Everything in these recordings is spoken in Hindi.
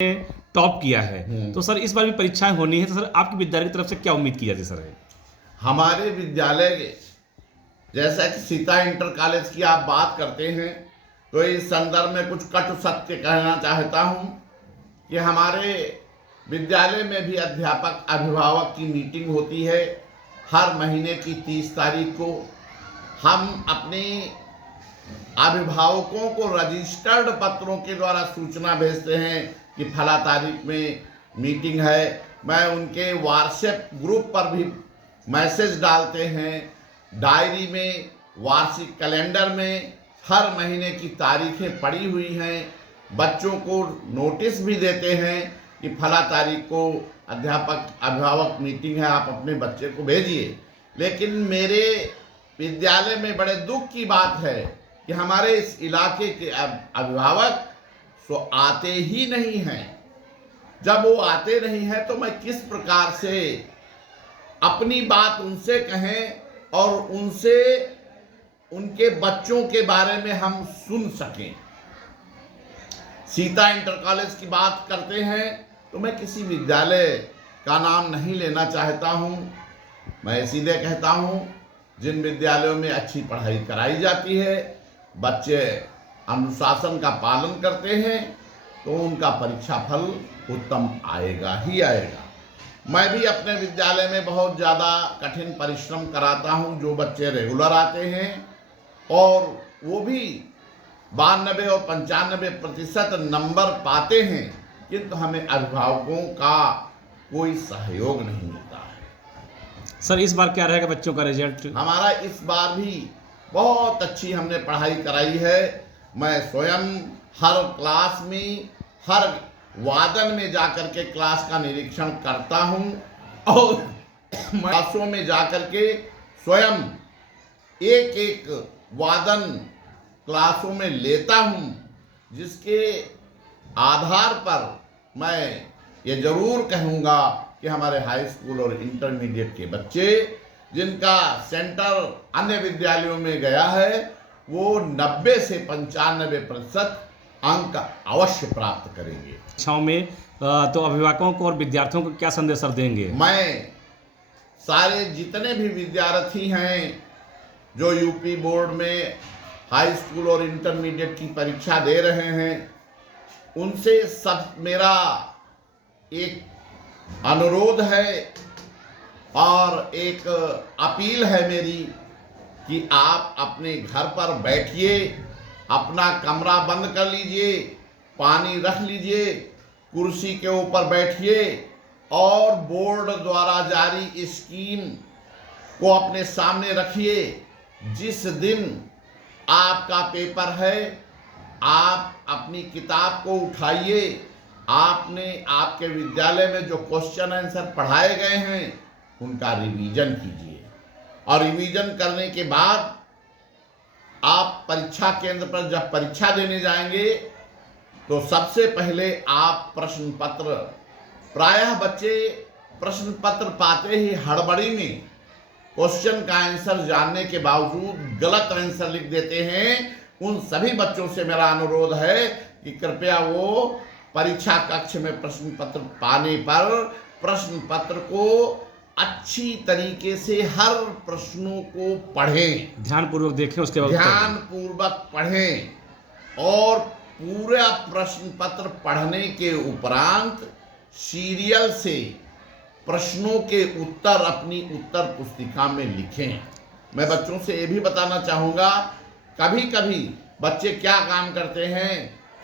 टॉप किया है। तो सर इस बार भी परीक्षाएं होनी है, तो सर आपके विद्यालय की तरफ से क्या उम्मीद की जाती है सर? हमारे विद्यालय जैसा कि सीता इंटर कॉलेज की आप बात करते हैं, तो इस संदर्भ में कुछ कटु सत्य कहना चाहता हूं कि हमारे विद्यालय में भी अध्यापक अभिभावक की मीटिंग होती है हर महीने की 30 तारीख को। हम अपने अभिभावकों को रजिस्टर्ड पत्रों के द्वारा सूचना भेजते हैं कि फला तारीख में मीटिंग है। मैं उनके व्हाट्सएप ग्रुप पर भी मैसेज डालते हैं। डायरी में, वार्षिक कैलेंडर में हर महीने की तारीखें पड़ी हुई हैं। बच्चों को नोटिस भी देते हैं कि फला तारीख को अध्यापक अभिभावक मीटिंग है, आप अपने बच्चे को भेजिए। लेकिन मेरे विद्यालय में बड़े दुख की बात है कि हमारे इस इलाके के अभिभावक सो आते ही नहीं हैं। जब वो आते नहीं हैं तो मैं किस प्रकार से अपनी बात उनसे कहें और उनसे उनके बच्चों के बारे में हम सुन सकें। सीता इंटर कॉलेज की बात करते हैं तो मैं किसी विद्यालय का नाम नहीं लेना चाहता हूं। मैं सीधे कहता हूं, जिन विद्यालयों में अच्छी पढ़ाई कराई जाती है, बच्चे अनुशासन का पालन करते हैं, तो उनका परीक्षा फल उत्तम आएगा ही आएगा। मैं भी अपने विद्यालय में बहुत ज़्यादा कठिन परिश्रम कराता हूं। जो बच्चे रेगुलर आते हैं और वो भी 92 और 95% नंबर पाते हैं, किंतु हमें अभिभावकों का कोई सहयोग नहीं मिलता है। सर इस बार क्या रहेगा बच्चों का रिजल्ट? हमारा इस बार भी बहुत अच्छी हमने पढ़ाई कराई है। मैं स्वयं हर क्लास में, हर वादन में जाकर के क्लास का निरीक्षण करता हूं और क्लासों में जाकर के स्वयं एक एक वादन क्लासों में लेता हूं, जिसके आधार पर मैं ये जरूर कहूँगा कि हमारे हाई स्कूल और इंटरमीडिएट के बच्चे जिनका सेंटर अन्य विद्यालयों में गया है, वो 90 से 95% अंक अवश्य प्राप्त करेंगे। कक्षाओं में तो अभिभावकों को और विद्यार्थियों को क्या संदेश सर देंगे? मैं सारे जितने भी विद्यार्थी हैं जो यूपी बोर्ड में हाई स्कूल और इंटरमीडिएट की परीक्षा दे रहे हैं, उनसे सब मेरा एक अनुरोध है और एक अपील है मेरी कि आप अपने घर पर बैठिए, अपना कमरा बंद कर लीजिए, पानी रख लीजिए, कुर्सी के ऊपर बैठिए और बोर्ड द्वारा जारी स्कीम को अपने सामने रखिए। जिस दिन आपका पेपर है, आप अपनी किताब को उठाइए, आपने आपके विद्यालय में जो क्वेश्चन आंसर पढ़ाए गए हैं उनका रिवीजन कीजिए और रिवीजन करने के बाद आप परीक्षा केंद्र पर जब परीक्षा देने जाएंगे तो सबसे पहले आप प्रश्न पत्र, प्रायः बच्चे प्रश्न पत्र पाते ही हड़बड़ी में क्वेश्चन का आंसर जानने के बावजूद गलत आंसर लिख देते हैं। उन सभी बच्चों से मेरा अनुरोध है कि कृपया वो परीक्षा कक्ष में प्रश्न पत्र पाने पर प्रश्न पत्र को अच्छी तरीके से हर प्रश्नों को पढ़ें, ध्यानपूर्वक देखें, उसके बाद ध्यानपूर्वक पढ़ें और पूरा प्रश्न पत्र पढ़ने के उपरांत सीरियल से प्रश्नों के उत्तर अपनी उत्तर पुस्तिका में लिखें। मैं बच्चों से ये भी बताना चाहूँगा, कभी कभी बच्चे क्या काम करते हैं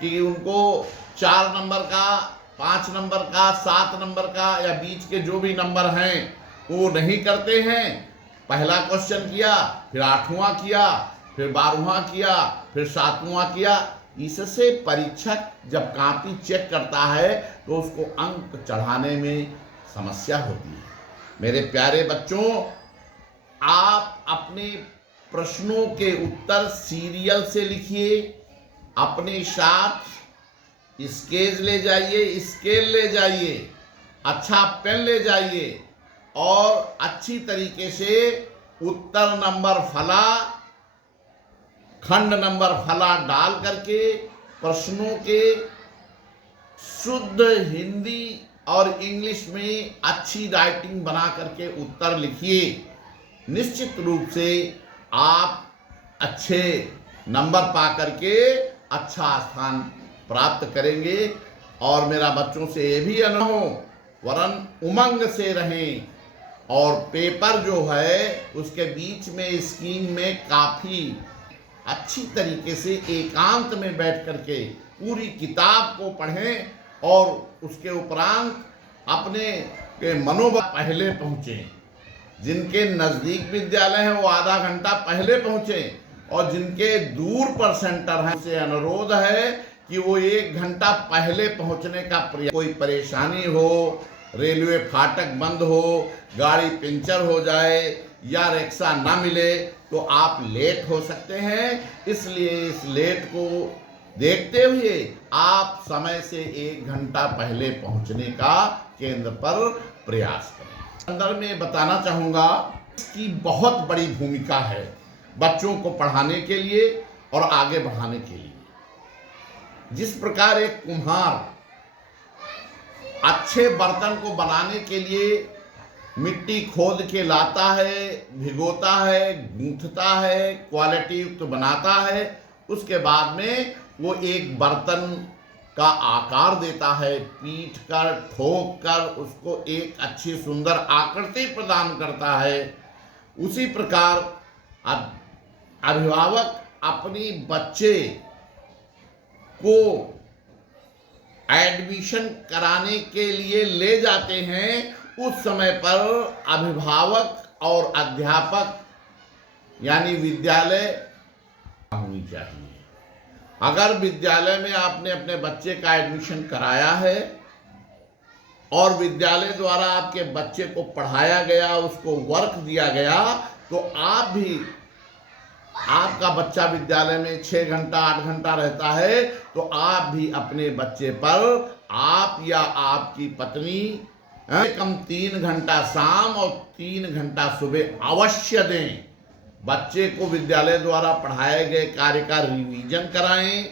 कि उनको 4 नंबर का, 5 नंबर का, 7 नंबर का या बीच के जो भी नंबर हैं वो नहीं करते हैं। पहला क्वेश्चन किया, फिर 8वां किया, फिर 12वां किया, फिर 7वां किया। इससे परीक्षक जब कॉपी चेक करता है तो उसको अंक चढ़ाने में समस्या होती है। मेरे प्यारे बच्चों, आप अपने प्रश्नों के उत्तर सीरियल से लिखिए, अपने साथ स्केच ले जाइए, स्केल ले जाइए, अच्छा पेन ले जाइए और अच्छी तरीके से उत्तर नंबर फला, खंड नंबर फला डाल करके प्रश्नों के शुद्ध हिंदी और इंग्लिश में अच्छी राइटिंग बना करके उत्तर लिखिए। निश्चित रूप से आप अच्छे नंबर पा करके अच्छा स्थान प्राप्त करेंगे। और मेरा बच्चों से ये भी अनुरोध हो, वरन उमंग से रहें और पेपर जो है उसके बीच में स्क्रीन में काफ़ी अच्छी तरीके से एकांत में बैठ करके पूरी किताब को पढ़ें और उसके उपरांत अपने के मनोबल पहले पहुँचें। जिनके नज़दीक विद्यालय है वो आधा घंटा पहले पहुँचें, और जिनके दूर पर सेंटर हैं उनसे अनुरोध है कि वो 1 घंटा पहले पहुँचने का प्रयास। कोई परेशानी हो, रेलवे फाटक बंद हो, गाड़ी पंचर हो जाए या रिक्शा ना मिले तो आप लेट हो सकते हैं। इसलिए इस लेट को देखते हुए आप समय से 1 घंटा पहले पहुंचने का केंद्र पर प्रयास करें। अंदर में बताना चाहूँगा इसकी बहुत बड़ी भूमिका है बच्चों को पढ़ाने के लिए और आगे बढ़ाने के लिए। जिस प्रकार एक कुम्हार अच्छे बर्तन को बनाने के लिए मिट्टी खोद के लाता है, भिगोता है, गूंथता है, क्वालिटी युक्त बनाता है, उसके बाद में वो एक बर्तन का आकार देता है, पीट कर ठोक कर उसको एक अच्छी सुंदर आकृति प्रदान करता है। उसी प्रकार अभिभावक अपनी बच्चे को एडमिशन कराने के लिए ले जाते हैं, उस समय पर अभिभावक और अध्यापक यानी विद्यालय होनी चाहिए। अगर विद्यालय में आपने अपने बच्चे का एडमिशन कराया है और विद्यालय द्वारा आपके बच्चे को पढ़ाया गया, उसको वर्क दिया गया, तो आप भी, आपका बच्चा विद्यालय में 6 घंटा 8 घंटा रहता है, तो आप भी अपने बच्चे पर आप या आपकी पत्नी कम 3 घंटा शाम और 3 घंटा सुबह अवश्य दें। बच्चे को विद्यालय द्वारा पढ़ाए गए कार्य का रिवीजन कराएं,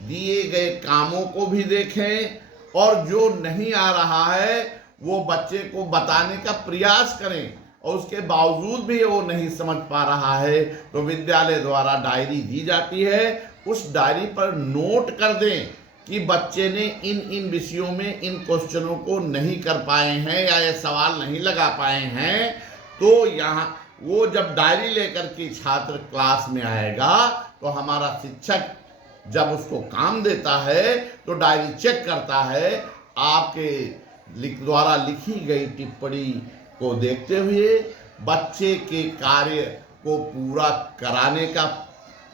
दिए गए कामों को भी देखें, और जो नहीं आ रहा है वो बच्चे को बताने का प्रयास करें, और उसके बावजूद भी वो नहीं समझ पा रहा है तो विद्यालय द्वारा डायरी दी जाती है, उस डायरी पर नोट कर दें कि बच्चे ने इन विषयों में इन क्वेश्चनों को नहीं कर पाए हैं या ये सवाल नहीं लगा पाए हैं। तो यहाँ वो जब डायरी लेकर के छात्र क्लास में आएगा तो हमारा शिक्षक जब उसको काम देता है तो डायरी चेक करता है, आपके द्वारा लिखी गई टिप्पणी को देखते हुए बच्चे के कार्य को पूरा कराने का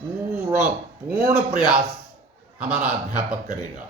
पूर्ण प्रयास हमारा अध्यापक करेगा।